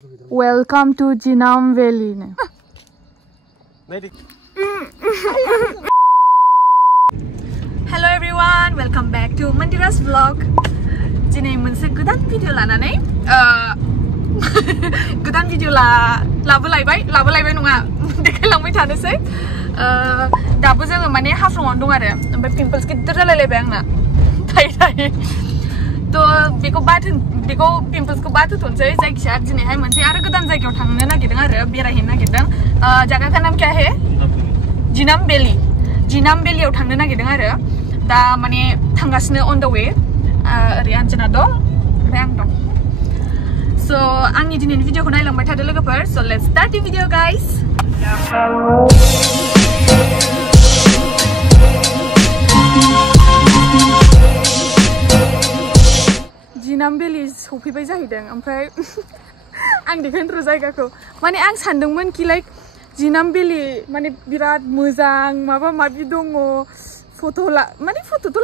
Welcome to JINAM Valley. Hello everyone, welcome back to Mandira's vlog. Today मोनसे गोदान video लानानै गोदान video लाबोलायबाय नङा देखायलांबाय थानोसै दाबो जोङो माने हाफ्लङावनो दं आरो ओमफ्राय पिम्पल्स गिदिर जालायलायबाय आंना थाय तो बेखौ पिम्पल्सखौ बाथोथ'नोसै जायखिया दिनैहाय मोनसे आरो गोदान जायगायाव थांनो नागिरदों आरो बेरायहैनो नागिरदों जायगा का नाम क्या है जिनाम भेलियाव थांनो नागिरदों आरो दा माने थांगासिनो अन द वे ओरै आन्जना दं ओमफ्राय आं दं स' आंनि दिनैनि भिडिअखौ नायलांबाय थादो लोगोफोर स' let's start the video guys जिनाम भेलि सफैबाय जाहैदों ओमफ्राय आं देखायनो र' जायगाखौ माने आं सानदोंमोन कि लाइक जिनाम भेलि माने बिराद मोजां माबा माबि दङ फट'थ'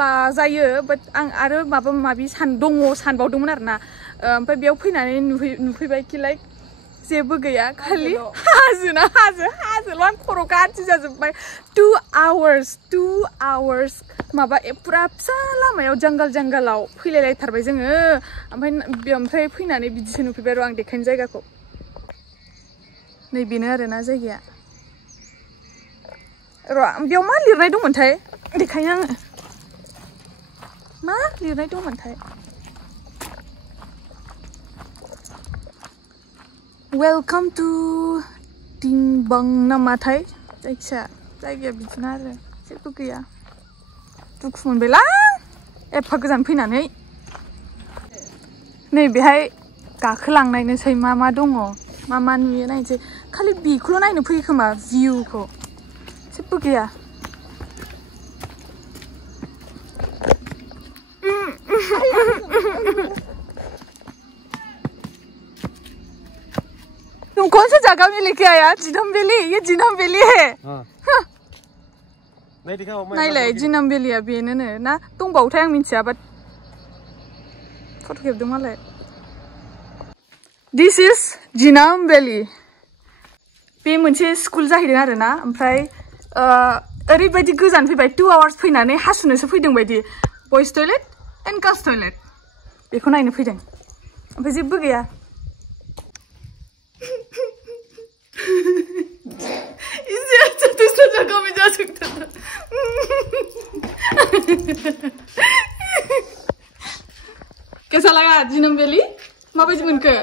लाजायो बाट आं आरो माबा माबि सानबावदोंमोन आरोना ओमफ्राय बेयाव फैनानै नुफैबाय कि लाइक जेबो गैया खालि हाजोल' आं खर' गाज्रि जाजोब्बाय 2 hours माबा पुरा फिसा लामायाव जंगलाव फैलायलायथारबाय जोङो ओमफ्राय फैनानै बिदिसो नुफैबाय र' आं देखायनो जायगाखौ नै बेनो आरोना जायगाया र' बेयाव मा लिरनाय दंमोनथाय देखायनो आङो मा लिरनाय दंमोनथाय वेलकाम टु टिंबां नामाथाय जायखिया जायगाया बिदिनो आरो जेबो गैया दुखु मोनबायलां एफा गोजान फैनानै नै बेहाय गाखोलांनायनोसै मा दङ मा नुयो नायनोसै खालि बेखौल' नायनो फैयो खोमा भिउखौ जेबो गैया तुम कौन सा जगह में लेके आया जिनाम भेलि ये जिनाम भेलि है नायलाय जिनाम भेलिया बेनोनो ना दंबावोथाय आं मिन्थिया बाट फट' खेबदों मालाय दिस इज जिनाम भेलि बे मोनसे स्कुल जाहैदों आरोना ओमफ्राय ओरैबायदि गोजान फैबाय 2 hours फैनानै हासुनोसो फैदों बायदि बयस टयलेट एन्ड गार्ल्स टयलेट बेखौ नायनो फैदों ओमफ्राय जेबो गैया इससे अच्छा दूसरा जगह में जा सकता था कैसा लगा जिनाम भेलि माबायदि मोनखो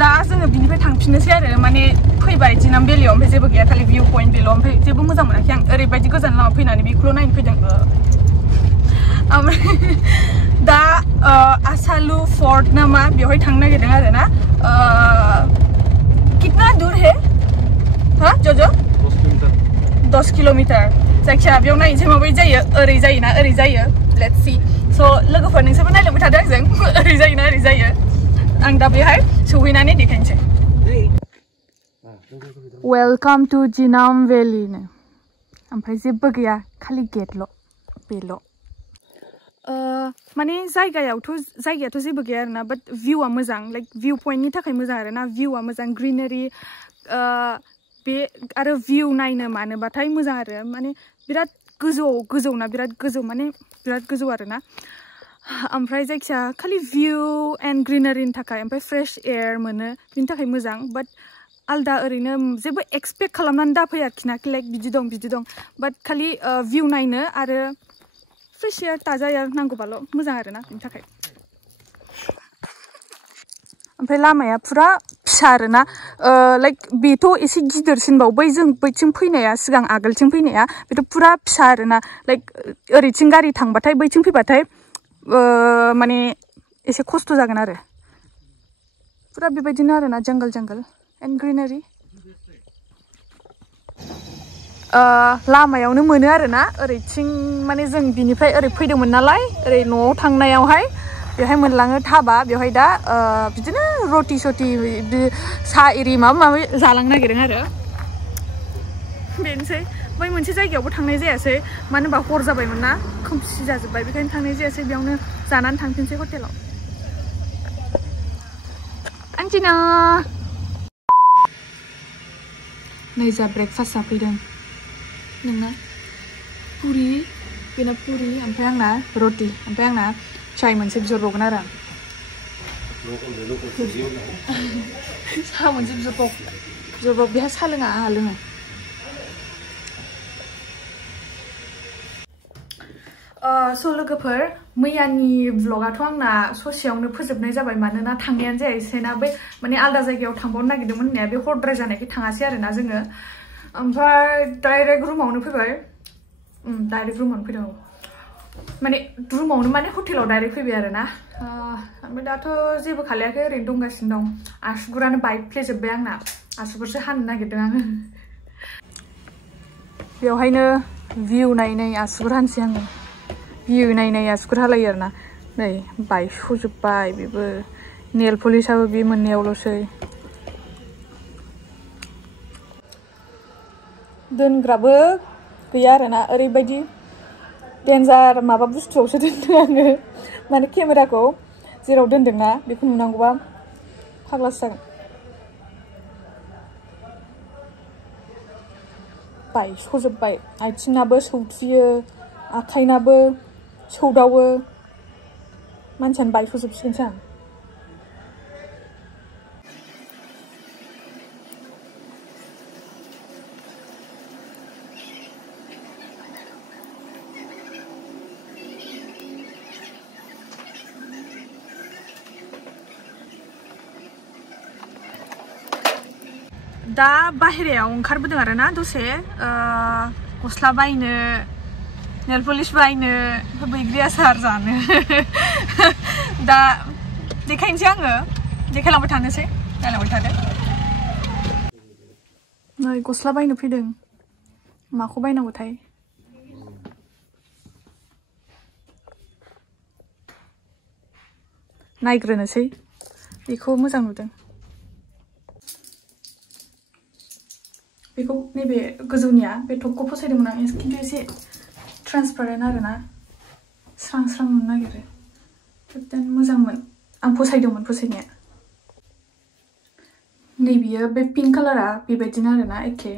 दा जोङो बिनिफ्राय थांफिननोसै आरो माने फैबाय जिनाम भेलियाव ओमफ्राय जेबो गैया खालि भिउ पइन्ट बेल' ओमफ्राय जेबो मोजां मोनाखै आं ओरैबायदि गोजान लामा फैनानै बेखौल' नायनो फैदों ओमफ्राय दा आसालु फर्ट नामा बेवहाय थांनो नागिरदों आरो ना कितना दूर है हाँ जोजो 10 किलोमीटर जायखिया बेयाव नायनोसै माबायदि जायो ओरै जायोना ओरै जायो लेट्स सी स' लोगोफोर नोंसोरबो नायलांबाय थादों आंजों ओरै जायोना ओरै जायो आं दा बेहाय सहैनानै देखायनोसै वेलकाम टु जिनाम भेलि नो ओमफ्राय जेबो गैया खालि गेटल' बेल' माने जायगायाथ' जेबो गैया आरोना बाट भिउआ मोजां लाइक भिउ पइन्टनि थाखाय मोजां आरोना भिउआ मोजां ग्रिनारि बे आरो भिउ नायनो मानोबाथाय मोजां आरो माने बिराद गोजौना बिराद गोजौ माने बिराद गोजौ आरोना ओमफ्राय जायखिया खालि भिउ एन्ड ग्रिनारिनि थाखाय ओमफ्राय फ्रेश एयार मोनो बिनि थाखाय मोजां बाट आलदा ओरैनो जेबो एक्सपेक्ट खालामनानै दाफै आरोखि ना लाइक बिदि दं बाट खालि भिउ नायनो आरो फ्रेश एयार ताजा एयार नांगौबाल' मोजां आरोना बिनि थाखाय ओमफ्राय लामाया पुरा फिसा आरोना लाइक बेथ' एसे गिदिरसिनबाव बैथिं फैनाया सिगां आगोलथिं फैनाया बेथ' पुरा फिसा आरोना लाइक ओरैथिं गारि थांबाथाय बैथिं फैबाथाय माने एसे खस्थ' जागोन आरो पुरा बेबायदिनो आरोना जंगल एन्ड ग्रिनारि लामायावनो मोनो आरोना ओरैथिं माने जों बिनिफ्राय ओरै फैदोंमोन नालाय ओरै न'आव थांनायावहाय बेवहाय मोनलाङो धाबा बेवहाय दा बिदिनो रटि सटि सा एरि माबा माबि जालांनो नागिरदों आरो बेनोसै बै मोनसे जायगायावबो थांनाय जायासै मानो होनबा हर जाबायमोन ना खोमसि जाजोब्बाय बेखायनो थांनाय जायासै बेयावनो जानानै थांफिनसै हटेलाव Anjina नै जा ब्रेकफास्ट जाफैदों नोंना पुरि बेना पुरि ओमफ्राय आंना रटि ओमफ्राय आंना चाय मोनसे बिहरबावगोन आरो साहा मोनसे बिहरबाव बेहा साहा लोङा आंहा लोङो स' लोगोफोर मैयानि ब्लगाथ' आंना ससेयावनो फोजोबनाय जाबाय मानोना थांनायानो जायासै ना बे माने आलदा जायगायाव थांबावनो नागिरदोंमोन होननाया बे हरद्राय जानायखाय थाङासै आरोना जोङो ओमफ्राय डाइरेक्ट रुमावनो फैबाय डाइरेक्ट रुमावनो फैदों माने रुमावनो माने हटेलाव डाइरेक्ट फैबाय आरोना ओमफ्राय दाथ' जेबो खालायाखै ओरैनो दंगासिनो दं आसुगुरानो बायफ्लेजोब्बाय आंना आसुगुरसो हानो नागिरदों आङो बेवहायनो भिउ नायै आसुगुर हानोसै आङो भिउ नायै आसुगुर हालायो आरोना नै बायस'जोब्बाय बेबो नेल पलिसाबो बे मोननैयावल'सै दोनग्राबो गैया आरोना ओरैबायदि डेन्जार माबा बुस्थुआवसो दोनदों आङो माने केमेराखौ जेराव दोनदोंना बेखौ नुनांगौबा फाग्लासो जागोन बायस'जोब्बाय आथिंनाबो सौथुयो आखाइनाबो सौदावो मानसियानो बायस'जोबसिगोनसो आं दा बाहेरायाव ओंखारबोदों आरोना दसे गस्ला बायनो नेल पलिश बायनो बैग्रि आसार जानो दा देखायनोसै आङो देखायलांबाय थानोसै नायलांबाय थादो नै गस्ला बायनो फैदों माखौ बायनांगौथाय नायग्रोनोसै बेखौ मोजां नुदों बेखौ नैबे गोजौनिया बे टपखौ फसायदोंमोन आं खिन्थु एसे ट्रान्सपारेन्ट आरोना स्रां स्रां नुनो नागिरो देन मोजांमोन आं फसायदोंमोन फसायनाया नैबेयो बे पिंक कालारा बेबायदिनो आरोना एखे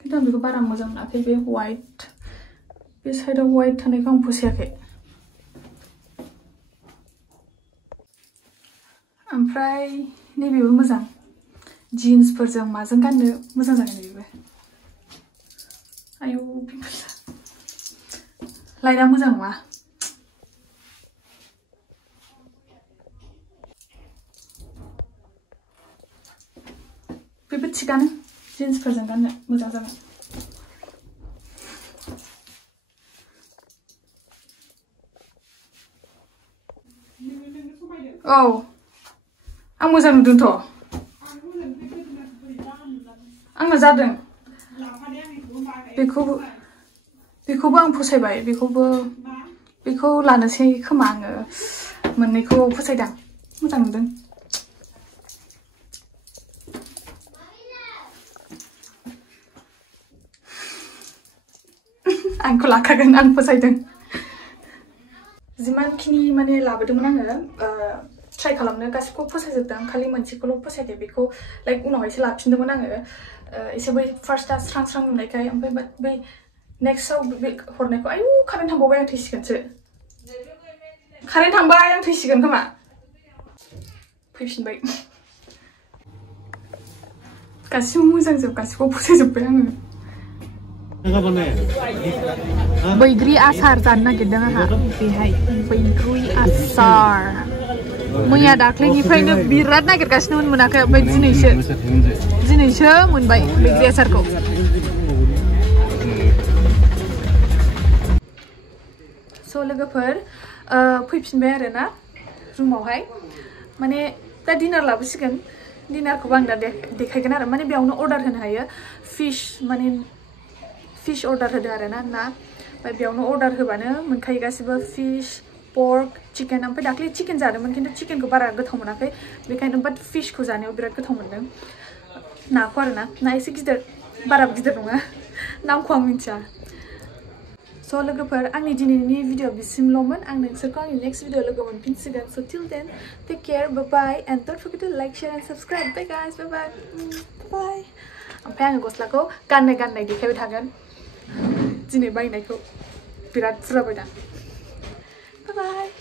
खिन्थु आं बेखौ बारा मोजां मोनाखै बे वाइट बे साइडआव वाइट थानायखौ आं फसायाखै ओमफ्राय नैबेबो मोजां जिन्सफोरजों माजों गाननो मोजां जागोन बेबो आयौ लाइटआ मोजां नङा बेबो थिगानो जिन्सफोरजों गाननो मोजां जागोन औ आं मोजां नुदोंथ' आंना जादों बेखौबो आं फसायबाय बेखौ लानोसै खोमा आङो मोननैखौ फसायदां मोजां नुदों आंखौ लाखागोन आं फसायदों जिमानखिनि माने लाबोदोंमोन आङो ट्राइ खालामनो गासिबखौ फसायजोबदों खालि मोनसेखौल' फसायाखै बेखौ लाइक उनावहायसो लाफिनदोंमोन आङो एसे बै फार्स्टआ स्रां स्रां नुनायखाय ओमफ्राय बै नेक्स्टआव बे हरनायखौ आयु कारेन्ट थांबावबाय आं थैसिगोनसो कारेन्ट थांबाय आं थैसिगोन खोमा फैफिनबाय गासिबो मोजांजोब गासिबो फसायजोब्बाय आङो बैग्रि आसार जानो नागिरदों आंहा बेहाय बैग्रि आसार मैया दाख्लैनिफ्रायनो बिराद नागिरगासिनोमोन मोनाखै ओमफ्राय दिनैसो मोनबाय बैग्रि आसारखौ स' लोगोफोर फैफिनबाय आरोना रुमावहाय माने दा डिनार लाबोसिगोन डिनारखौबो आं दा देखायगोन आरो माने बेयावनो अर्डार होनो हायो फिश अर्डार होदों आरोना ना ओमफ्राय बेयावनो अर्डार होबानो मोनखायो गासिबो फिश पर्क चिकेन ओमफ्राय दाख्लै चिकेन जादोंमोन खिन्थु चिकेनखौ बारा गोथाव मोनाखै बेखायनो बाट फिशखौ जानायाव बिराद गोथाव मोन्दों नाखौ आरोना ना एसे गिदिर बारा गिदिर नङा नामखौ आं मिन्थिया So लोगोफोर आंनि दिनैनि भिडिअ बिसिमल'मोन आं नोंसोरखौ आंनि next video logo मोनफिनसिगोन so till then take care bye bye and don't forget to like share and subscribe bye guys bye bye bye ओमफ्राय आङो गस्लाखौ गाननाय देखायबाय थागोन दिनै बायनायखौ बिराद बुरजाबाय दा bye bye